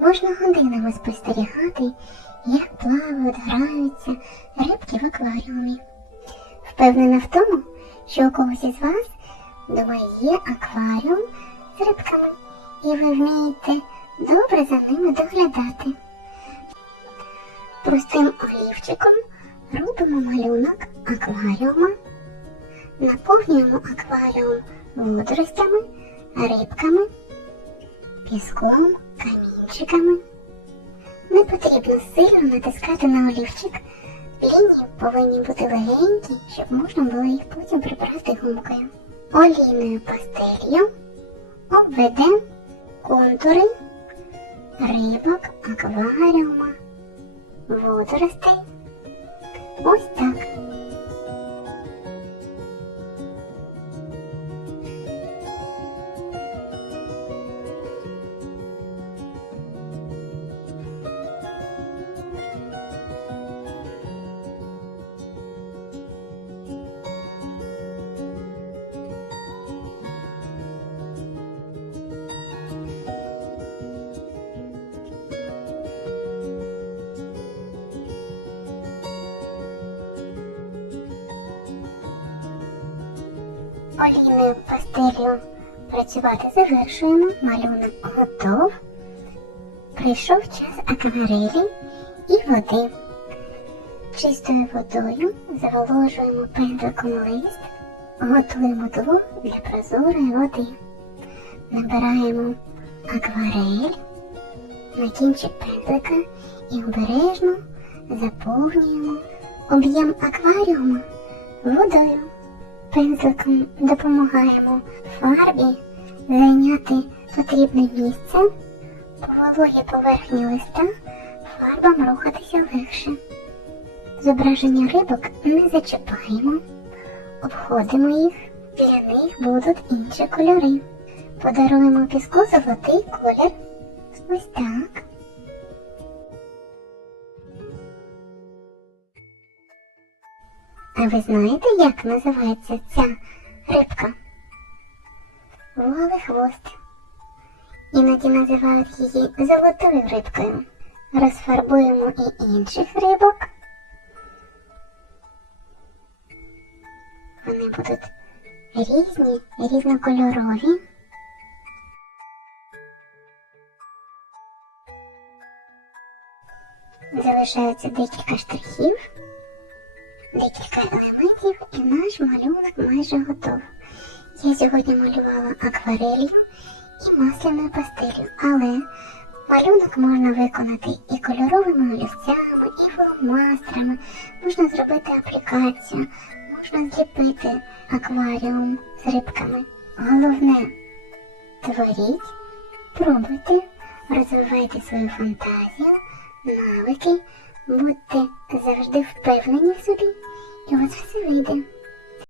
Можна годинами спостерігати, як плавають, граються рибки в акваріумі. Впевнена в тому, що у когось із вас вдома є акваріум з рибками, і ви вмієте добре за ними доглядати. Простим олівчиком робимо малюнок акваріума Наповнюємо акваріум водоростями, рибками, піском, камінчиками. Не потрібно сильно натискати на олівчик. Лінії повинні бути легенькі, щоб можна було їх потім прибрати гумкою. Олійною пастелью обведемо контури рибок, акваріума, водоростей. Ось так. Олійною пастелью працювати завершуємо. Малюнок готов. Прийшов час акварелі і води. Чистою водою заволожуємо пензликом лист, готуємо двох для прозорої води. Набираємо акварель на кінчик пензлика і обережно заповнюємо об'єм акваріуму водою. Пензликом допомагаємо фарбі зайняти потрібне місце. По вологій поверхні листа фарбам рухатися легше. Зображення рибок не зачіпаємо, обходимо їх, для них будуть інші кольори. Подаруємо піску золотий колір. Ось так. А ви знаєте, як називається ця рибка? Голий хвост. Іноді називають її золотою рибкою. Розфарбуємо і інших рибок. Вони будуть різні, різнокольорові. Залишається декілька штрихів декілька елементів і наш малюнок майже готов. Я сьогодні малювала акварелью і масляною пастелью, але малюнок можна виконати і кольоровими олівцями, і фломастерами, можна зробити аплікацію, можна зліпити акваріум з рибками. Головне творіть, пробуйте, розвивайте свою фантазію, навики, будьте завжди впевнені в собі, і у вас все вийде.